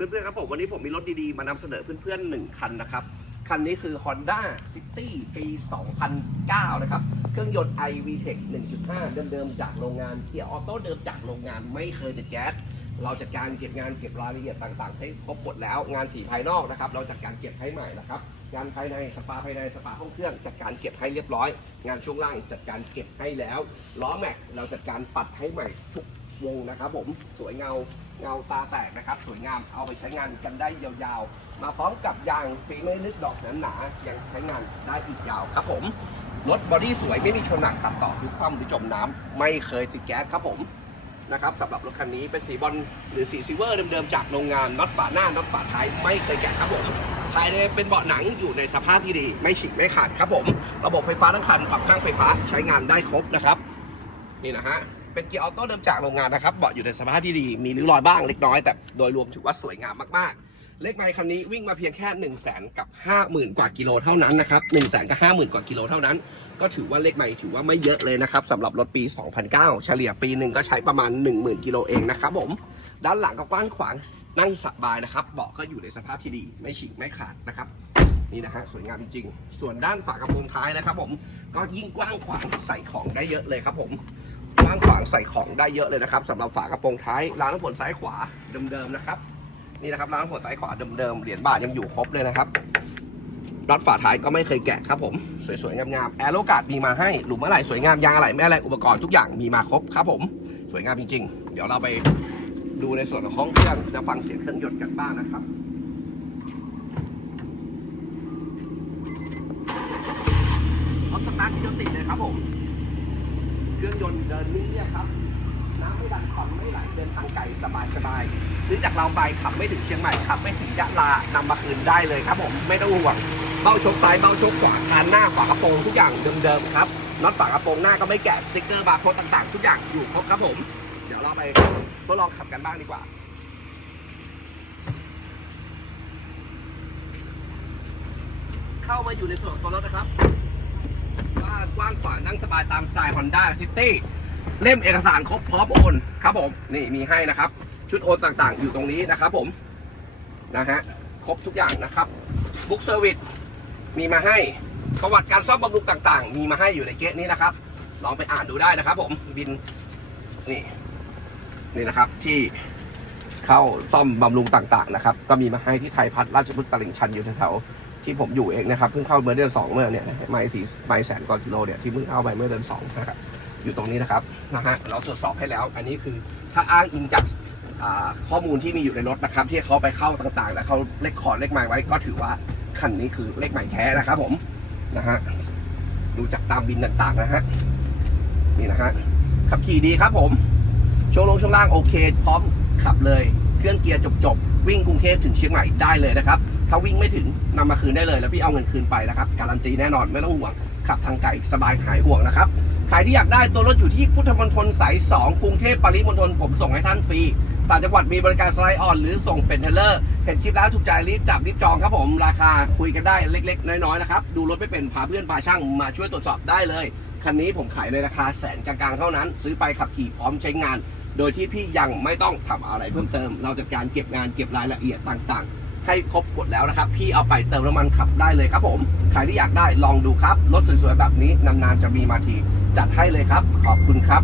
พื่อนๆครับผมวันนี้ผมมีรถดีๆ มานำเสนอเพื่อนๆหนึ่งคันนะครับ คันนี้คือ Honda City ปี 2009 นะครับ เครื่องยนต์ iVTEC 1.5 เดิมๆ จากโรงงานเกียร์ออโต้เดิมจากโรงงานไม่เคยติดแก๊สเราจัดการเก็บงานเก็บรายละเอียดต่างๆ ให้ครบหมดแล้วงานสีภายนอกนะครับ เราจัดการเก็บให้ใหม่นะครับงานภายในสปาภายในสปาห้องเครื่องจัดการเก็บให้เรียบร้อย งานช่วงล่างจัดการเก็บให้แล้วล้อแม็กเราจัดการปัดให้ใหม่ทุกวงนะครับผมสวยเงา เงาตาแตกนะครับ สวยงามเอาไปใช้งานกันได้ยาวๆ มาพร้อมกับยางปีไม่ลึกดอกหนาๆยังใช้งานได้อีกยาวครับผมรถบอดี้สวยไม่มีชนหนักตัดต่อหรือคว่ำหรือจมน้ำไม่เคยติดแก๊สครับผมนะครับสำหรับรถคันนี้เป็นสีบอลหรือสีซิเวอร์เดิมๆจากโรงงานน็อตฝาหน้าน็อตฝาท้ายไม่เคยแกะครับผมภายในเป็นเบาะหนังอยู่ในสภาพที่ดี ไม่ฉีกไม่ขาดครับผม ระบบไฟฟ้าทั้งคันปรับข้างไฟฟ้าใช้งานได้ครบนะครับ นี่นะฮะ เป็นเกียร์ออโต้เดิมจากโรงงานนะครับเบาะอยู่ในสภาพที่ดี มีริ้วรอยบ้างเล็กน้อย แต่โดยรวมถือว่าสวยงามมากๆ เลขไมล์คันนี้วิ่งมาเพียงแค่1 0 0 0 0แสนกับ50,000กว่ากิโลเท่านั้นนะครับ1 0 0 0 0 0กับ50,000กว่ากิโลเท่านั้น ก็ถือว่าเลขไมล์ถือว่าไม่เยอะเลยนะครับสำหรับรถปี 2009 เฉลี่ยปีหนึ่งก็ใช้ประมาณ 10,000กิโลเองนะครับผมด้านหลังก็กว้างขวางนั่งสบายนะครับเบาะก็อยู่ในสภาพที่ดี ไม่ฉีกไม่ขาดนะครับนี่นะฮะสวยงามจริงๆ ส่วนด้านฝากระโปรงท้ายนะครับผมก็ยิ่งกว้างขวางใส่ของได้เยอะเลยครับผม กว้างขวางใส่ของได้เยอะเลยนะครับสำหรับฝากระโปรงท้ายรางน้ำฝนซ้ายขวาเดิมๆนะครับ นี่นะครับรางน้ำฝนซ้ายขวาเดิมๆเหรียญบาทยังอยู่ครบเลยนะครับรัดฝาท้ายก็ไม่เคยแกะครับผม สวยๆ งามๆแอโรกาดมีมาให้หลุมอะไรสวยงามยางอะไรแม่อะไรอุปกรณ์ทุกอย่างมีมาครบครับผม สวยงามจริง ๆ เดี๋ยวเราไปดูในส่วนของห้องเครื่องจะฟังเสียงเครื่องยนต์กันบ้างนะครับรถสตาร์ทเครื่องติดเลยครับผม เครื่องยนต์เดินนิ่งเรียครับ น้ำไม่ดันควันไม่ไหลเดินทางไกลสบายสบายซื้อจากเราไปขับไม่ถึงเชียงใหม่ขับไม่ถึงยะลานำมาคืนได้เลยครับผมไม่ต้องห่วงเบ้าชกซ้ายเบ้าชกขวาคานหน้าฝากระโปรงทุกอย่างเดิมๆครับน็อตฝากระโปรงหน้าก็ไม่แกะสติ๊กเกอร์บาร์โค้ดต่างๆ ทุกอย่างอยู่ครบครับผม เดี๋ยวเราไปทดลองขับกันบ้างดีกว่าเข้ามาอยู่ในส่วนของตัวรถนะครับากว้างขวางนั่งสบายตามสไตล์ Honda City เล่มเอกสารครบพร้อมโอนครับผม นี่มีให้นะครับ ชุดโอนต่างๆ อยู่ตรงนี้นะครับผมนะฮะครบทุกอย่างนะครับบุ๊กเซอร์วิสมีมาให้ประวัติการซ่อมบำรุงต่างๆ มีมาให้อยู่ในเกตนี้นะครับ ลองไปอ่านดูได้นะครับ ผมบินนี่นี่นะครับที่เข้าซ่อมบำรุงต่างๆนะครับ ก็มีมาให้ที่ไทยพัฒน์ราชพฤกษ์ตลิ่งชันอยู่แถว ที่ผมอยู่เองนะครับเพิ่งเข้าเมื่อเดือนสองเมื่อเนี่ยไม่สี่ไม่แสนกว่ากิโลเนี่ยที่เพิ่งเข้าไปเมื่อเดือนสองนะครับอยู่ตรงนี้นะครับนะฮะเราตรวจสอบให้แล้ว อันนี้คือถ้าอ้างอิงจากข้อมูลที่มีอยู่ในรถนะครับ ที่เขาไปเข้าต่างๆ แล้วเขาเลขคอร์ดเลขไม้ไว้ก็ถือว่าคันนี้คือเลขใหม่แท้นะครับ ผมนะฮะดูจากตามบินต่างๆนะฮะนี่นะฮะขับขี่ดีครับผมช่วงลงช่วงล่างโอเค พร้อมขับเลย เครื่องเกียร์จบๆ วิ่งกรุงเทพถึงเชียงใหม่ได้เลยนะครับ ถ้าวิ่งไม่ถึงนำมาคืนได้เลย แล้วพี่เอาเงินคืนไปนะครับ การันตีแน่นอนไม่ต้องห่วง ขับทางไกลสบายหายห่วงนะครับใครที่อยากได้ตัวรถอยู่ที่พุทธมณฑลสาย 2 กรุงเทพปริมณฑลผมส่งให้ท่านฟรีต่างจังหวัดมีบริการสไลด์ออน หรือส่งเป็นเทเลอร์เห็นคลิปแล้วถูกใจรีบจับรีบจองครับผม ราคาคุยกันได้เล็ก ๆ น้อยๆนะครับ ดูรถไม่เป็นพาเพื่อนพาช่างมาช่วยตรวจสอบได้เลย คันนี้ผมขายในราคาแสนกลางๆเท่านั้น ซื้อไปขับขี่พร้อมใช้งาน โดยที่พี่ยังไม่ต้องทำอะไรเพิ่มเติม เราจัดการเก็บงานเก็บรายละเอียดต่างๆ ให้ครบหมดแล้วนะครับ พี่เอาไปเติมน้ำมันขับได้เลยครับผม ใครที่อยากได้ลองดูครับ รถสวยๆแบบนี้นานๆจะมีมาที จัดให้เลยครับ ขอบคุณครับ